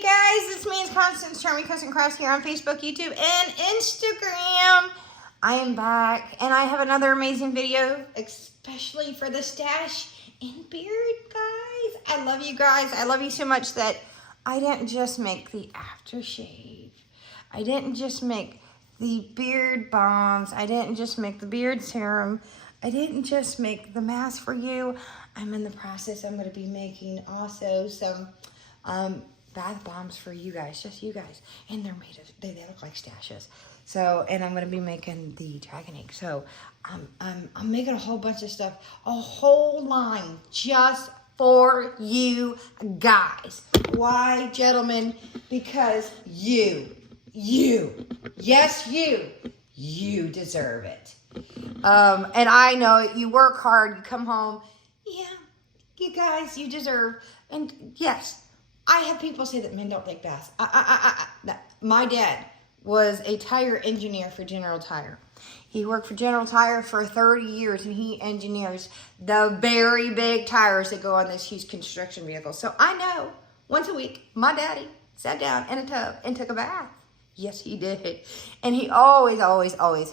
Hey guys, it's me, it's Constance Charming Cousin Cross here on Facebook, YouTube, and Instagram. I am back, and I have another amazing video, especially for the stash and beard, guys. I love you guys. I love you so much that I didn't just make the aftershave. I didn't just make the beard bombs. I didn't just make the beard serum. I didn't just make the mask for you. I'm in the process. I'm going to be making also some bath bombs for you guys, just you guys. And they're made of, they look like stashes. So, and I'm going to be making the dragon egg. So, I'm making a whole bunch of stuff, a whole line just for you guys. Why, gentlemen? Because yes, you deserve it. And I know you work hard, you come home. Yeah, you guys, you deserve. And yes, I have people say that men don't take baths. My dad was a tire engineer for General Tire. He worked for General Tire for 30 years, and he engineers the very big tires that go on this huge construction vehicle. So I know once a week, my daddy sat down in a tub and took a bath. Yes, he did. And he always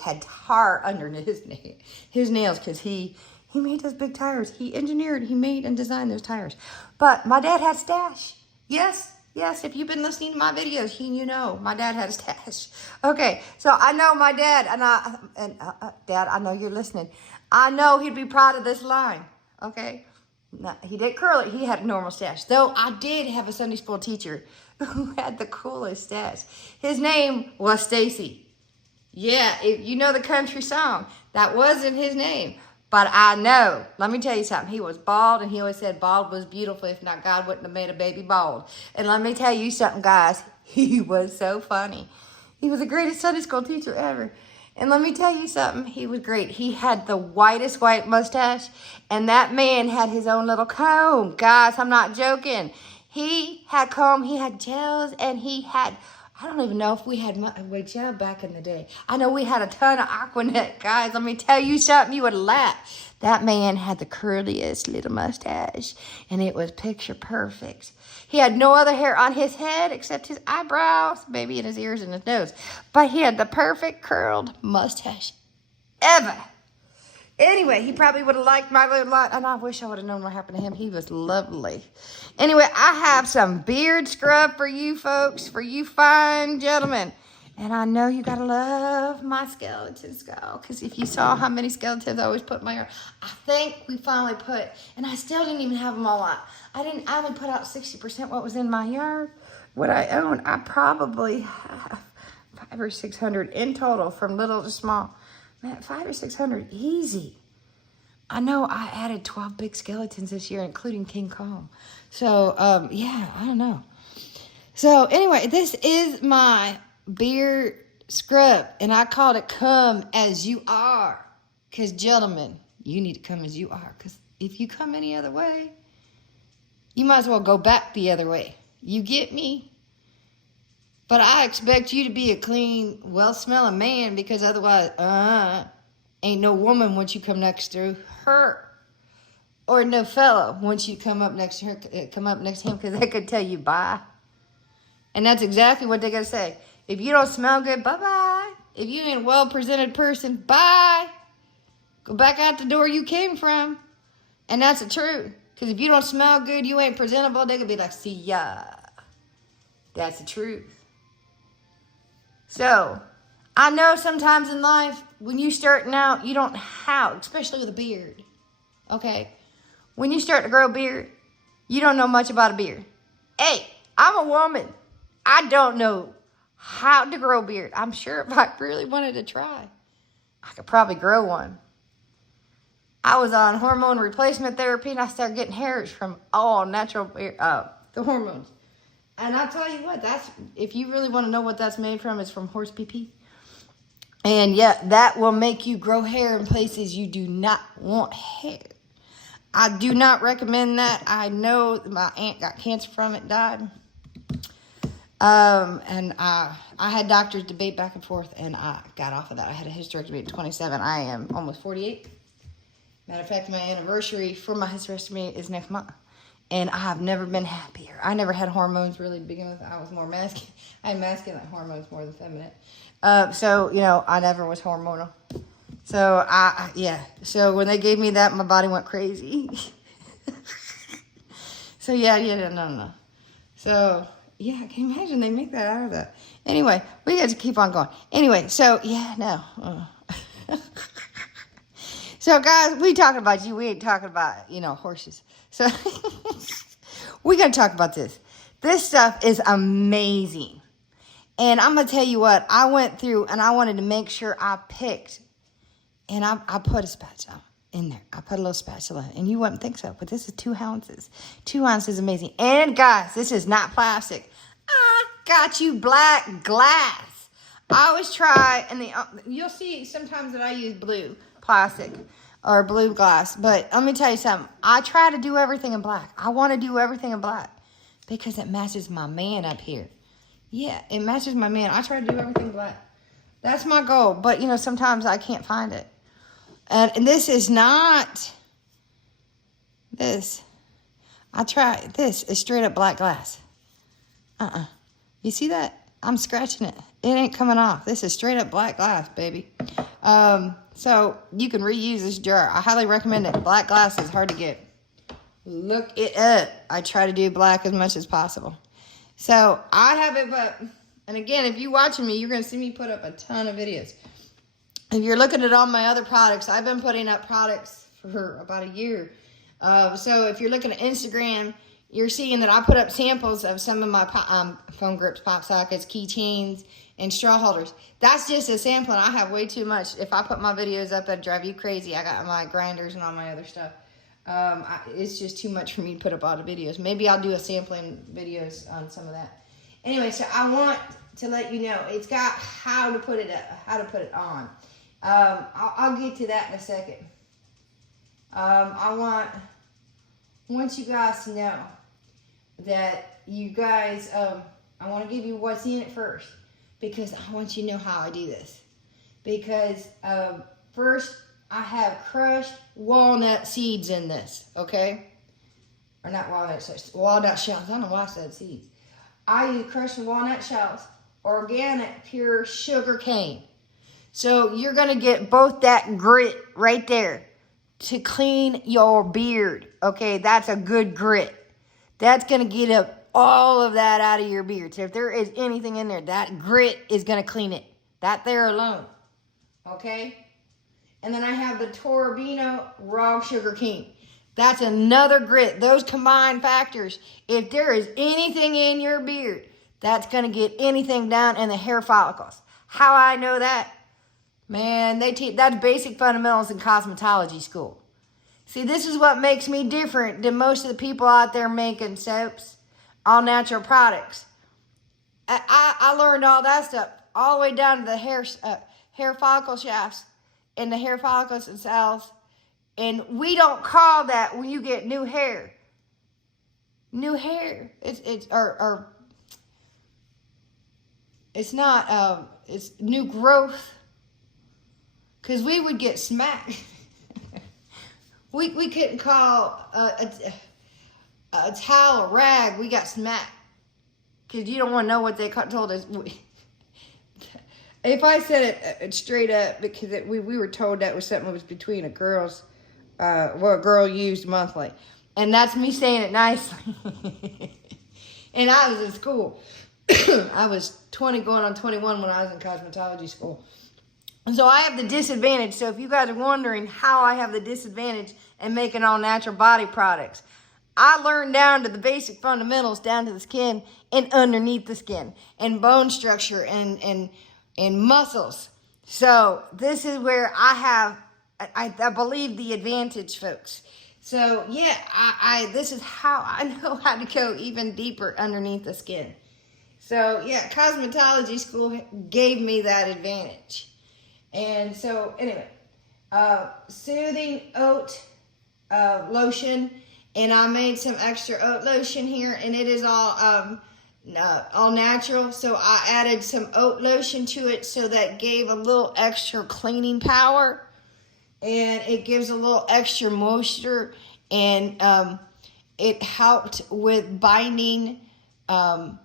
had tar under his nails because he made those big tires. He engineered, he made and designed those tires. But my dad had stash. Yes, if you've been listening to my videos, you know my dad had a stash. Okay, so I know my dad, Dad, I know you're listening. I know he'd be proud of this line, okay? No, he didn't curl it. He had a normal stash. Though I did have a Sunday school teacher who had the coolest stash. His name was Stacy. Yeah, if you know the country song, that wasn't his name. But I know, let me tell you something. He was bald, and he always said bald was beautiful. If not, God wouldn't have made a baby bald. And let me tell you something, guys. He was so funny. He was the greatest Sunday school teacher ever. And let me tell you something. He was great. He had the whitest white mustache, and that man had his own little comb. Guys, I'm not joking. He had comb, he had gels, and he had, I don't even know if we had gel back in the day. I know we had a ton of Aquanet, guys. Let me tell you something, you would laugh. That man had the curliest little mustache, and it was picture perfect. He had no other hair on his head except his eyebrows, maybe in his ears and his nose. But he had the perfect curled mustache ever. Anyway, he probably would have liked my little lot, and I wish I would have known what happened to him. He was lovely. Anyway, I have some beard scrub for you folks, for you fine gentlemen. And I know you gotta love my skeleton skull, because if you saw how many skeletons I always put in my yard, I think we finally put, and I still didn't even have them all out. I only put out 60% what was in my yard. What I own, I probably have 500 or 600 in total, from little to small. Man, 500 or 600, easy. I know I added 12 big skeletons this year, including King Kong. So, yeah, I don't know. So, anyway, this is my beard scrub, and I called it Come As You Are. Because, gentlemen, you need to come as you are. Because if you come any other way, you might as well go back the other way. You get me? But I expect you to be a clean, well-smelling man, because otherwise, ain't no woman once you come next to her, or no fellow once you come up next to her, because they could tell you bye. And that's exactly what they're gonna say. If you don't smell good, bye-bye. If you ain't a well-presented person, bye. Go back out the door you came from. And that's the truth. Because if you don't smell good, you ain't presentable, they could be like, see ya. That's the truth. So, I know sometimes in life, when you're starting out, you don't have, especially with a beard, okay? When you start to grow a beard, you don't know much about a beard. Hey, I'm a woman. I don't know how to grow a beard. I'm sure if I really wanted to try, I could probably grow one. I was on hormone replacement therapy, and I started getting hairs from all natural beard, the hormones. And I'll tell you what, if you really want to know what that's made from, it's from horse pee-pee. And yeah, that will make you grow hair in places you do not want hair. I do not recommend that. I know my aunt got cancer from it, died. And I had doctors debate back and forth, and I got off of that. I had a hysterectomy at 27. I am almost 48. Matter of fact, my anniversary for my hysterectomy is next month. And I have never been happier. I never had hormones really to begin with. I was more masculine. I had masculine hormones more than feminine. So, you know, I never was hormonal. So, yeah. So, when they gave me that, my body went crazy. So, yeah, no. So, yeah, can you imagine they make that out of that? Anyway, we got to keep on going. Anyway, so, yeah, no. So, guys, we talking about you. We ain't talking about, you know, horses. So, we got to talk about this. This stuff is amazing. And I'm going to tell you what. I went through and I wanted to make sure I picked. And I put a spatula in there. I put a little spatula. And you wouldn't think so. But this is 2 ounces. 2 ounces, amazing. And, guys, this is not plastic. I got you black glass. I always try. And you'll see sometimes that I use blue plastic or blue glass. But let me tell you something. I try to do everything in black. I want to do everything in black because it matches my man up here. Yeah, it matches my man. I try to do everything black. That's my goal. But, you know, sometimes I can't find it. And this is not this. I try. This is straight up black glass. You see that? I'm scratching it. It ain't coming off. This is straight up black glass, baby. So you can reuse this jar. I highly recommend it. Black glass is hard to get. Look it up. I try to do black as much as possible. So I have it, and again, if you're watching me, you're going to see me put up a ton of videos. If you're looking at all my other products, I've been putting up products for about a year. So if you're looking at Instagram, you're seeing that I put up samples of some of my phone grips, pop sockets, keychains, and straw holders. That's just a sample, and I have way too much. If I put my videos up, that'd drive you crazy. I got my grinders and all my other stuff. It's just too much for me to put up all the videos. Maybe I'll do a sampling videos on some of that. Anyway, so I want to let you know it's got how to put it on. I'll get to that in a second. I want you guys to know that you guys, I want to give you what's in it first because I want you to know how I do this. Because first, I have crushed walnut seeds in this, okay? Or not walnut seeds, walnut shells. I don't know why I said seeds. I use crushed walnut shells, organic, pure sugar cane. So you're going to get both that grit right there to clean your beard, okay? That's a good grit. That's going to get up all of that out of your beard. So if there is anything in there, that grit is going to clean it. That there alone, okay? And then I have the Torabino raw sugar cane. That's another grit. Those combined factors, if there is anything in your beard, that's going to get anything down in the hair follicles. How I know that? Man, they teach that's basic fundamentals in cosmetology school. See, this is what makes me different than most of the people out there making soaps, all natural products. I learned all that stuff all the way down to the hair follicle shafts and the hair follicles and cells. And we don't call that when you get new hair. New hair. It's not it's new growth. Because we would get smacked. we couldn't call a towel a rag. We got smacked. Because you don't want to know what they told us. If I said it straight up, because we were told that was something that was between a girl's, a girl used monthly. And that's me saying it nicely. And I was in school. I was 20 going on 21 when I was in cosmetology school. So I have the disadvantage. So if you guys are wondering how I have the disadvantage in making all natural body products, I learned down to the basic fundamentals, down to the skin and underneath the skin, and bone structure and muscles. So this is where I have, I believe, the advantage, folks. So yeah, this is how I know how to go even deeper underneath the skin. So yeah, cosmetology school gave me that advantage. And so, anyway, soothing oat lotion, and I made some extra oat lotion here, and it is all natural. So I added some oat lotion to it, so that gave a little extra cleaning power, and it gives a little extra moisture, and it helped with binding and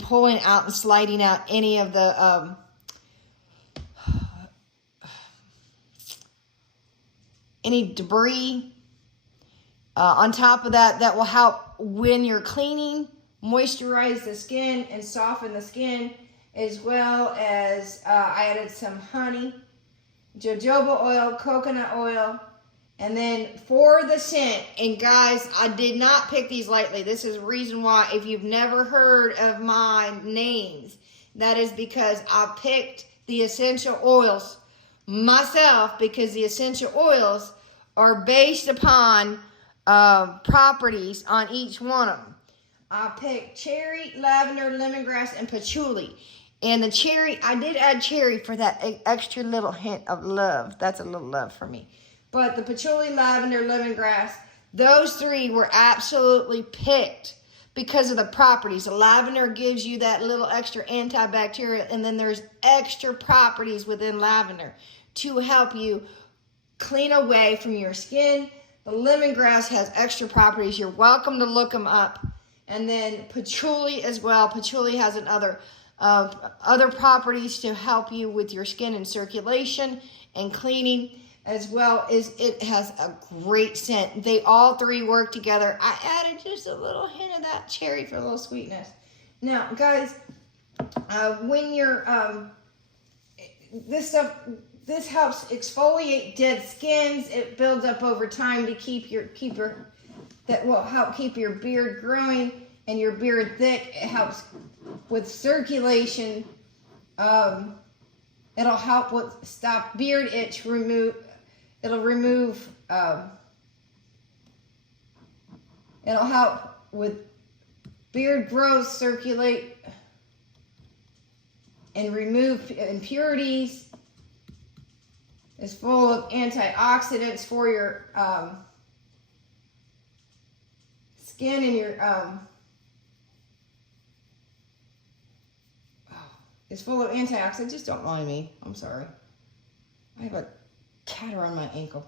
pulling out and sliding out any of the any debris. On top of that, that will help when you're cleaning, moisturize the skin and soften the skin, as well as I added some honey, jojoba oil, coconut oil, and then for the scent, and guys, I did not pick these lightly. This is the reason why, if you've never heard of my names, that is because I picked the essential oils myself, because the essential oils are based upon properties on each one of them. I picked cherry, lavender, lemongrass, and patchouli. And the cherry, I did add cherry for that extra little hint of love. That's a little love for me. But the patchouli, lavender, lemongrass, those three were absolutely picked because of the properties. The lavender gives you that little extra antibacterial, and then there's extra properties within lavender to help you clean away from your skin. The lemongrass has extra properties. You're welcome to look them up. And then patchouli as well. Patchouli has other properties to help you with your skin and circulation and cleaning, as well as it has a great scent. They all three work together. I added just a little hint of that cherry for a little sweetness. Now, guys, when you're this helps exfoliate dead skins. It builds up over time to that will help keep your beard growing and your beard thick. It helps with circulation. It'll help with stop beard itch. It'll help with beard growth, circulate, and remove impurities. It's full of antioxidants for your skin and your it's full of antioxidants. Just don't mind me. I'm sorry. I have a cat around my ankle.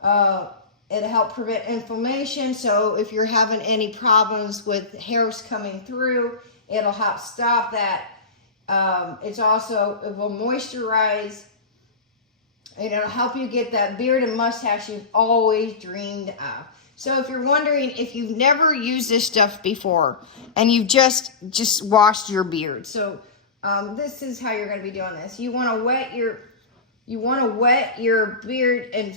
It'll help prevent inflammation. So if you're having any problems with hairs coming through, it'll help stop that. It will moisturize. And it'll help you get that beard and mustache you've always dreamed of. So if you're wondering, if you've never used this stuff before and you've just washed your beard, so this is how you're going to be doing this. You want to wet your beard and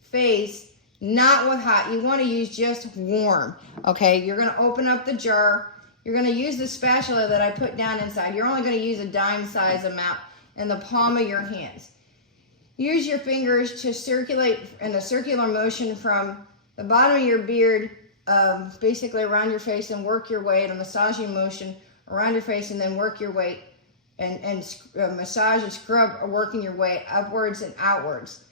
face, not with hot. You want to use just warm. Okay, you're going to open up the jar. You're going to use the spatula that I put down inside. You're only going to use a dime size amount in the palm of your hands. Use your fingers to circulate in a circular motion from the bottom of your beard, basically around your face, and work your way in a massaging motion around your face, and then work your way and massage and scrub, working your way upwards and outwards.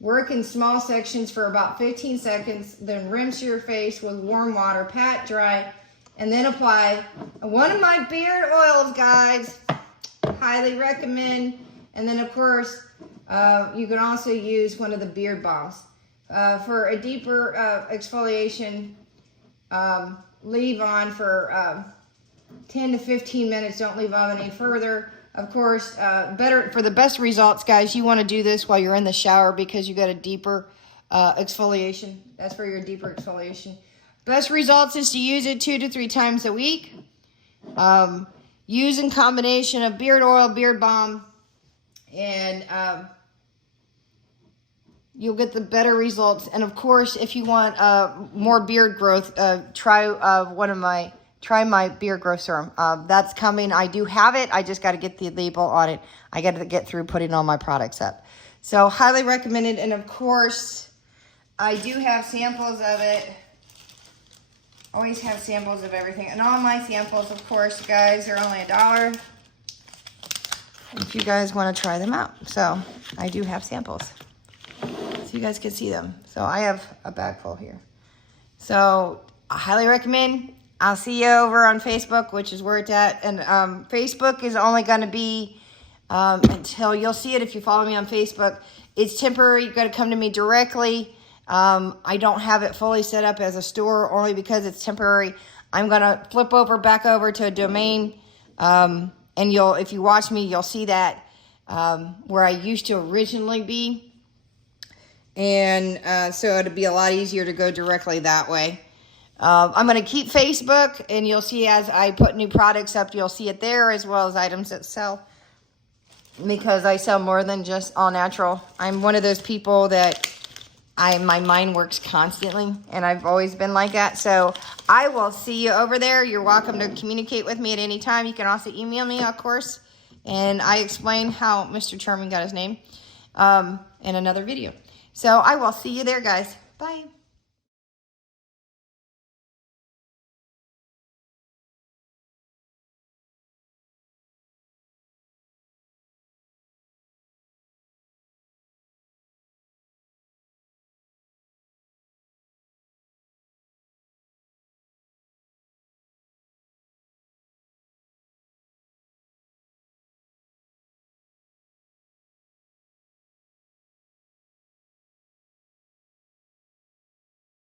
Work in small sections for about 15 seconds, then rinse your face with warm water, pat dry, and then apply one of my beard oils, guys. Highly recommend. And then, of course, you can also use one of the beard balms. For a deeper exfoliation, leave on for 10 to 15 minutes. Don't leave on any further. Of course, for the best results, guys, you want to do this while you're in the shower, because you got a deeper exfoliation. That's for your deeper exfoliation. Best results is to use it 2 to 3 times a week. Use in combination of beard oil, beard balm, and you'll get the better results. And of course, if you want more beard growth, try my beard growth serum. That's coming. I do have it. I just got to get the label on it. I got to get through putting all my products up. So highly recommended. And of course, I do have samples of it. Always have samples of everything. And all my samples, of course, guys, are only $1. If you guys want to try them out. So I do have samples, so you guys can see them. So I have a bag full here. So I highly recommend. I'll see you over on Facebook, which is where it's at. And Facebook is only going to be until you'll see it if you follow me on Facebook. It's temporary. You've got to come to me directly. I don't have it fully set up as a store only because it's temporary. I'm going to flip back over to a domain. And if you watch me, you'll see that where I used to originally be. And so it'll be a lot easier to go directly that way. I'm going to keep Facebook, and you'll see as I put new products up, you'll see it there as well as items that sell. Because I sell more than just all natural. I'm one of those people that my mind works constantly, and I've always been like that. So I will see you over there. You're welcome to communicate with me at any time. You can also email me, of course. And I explain how Mr. Charming got his name in another video. So I will see you there, guys. Bye.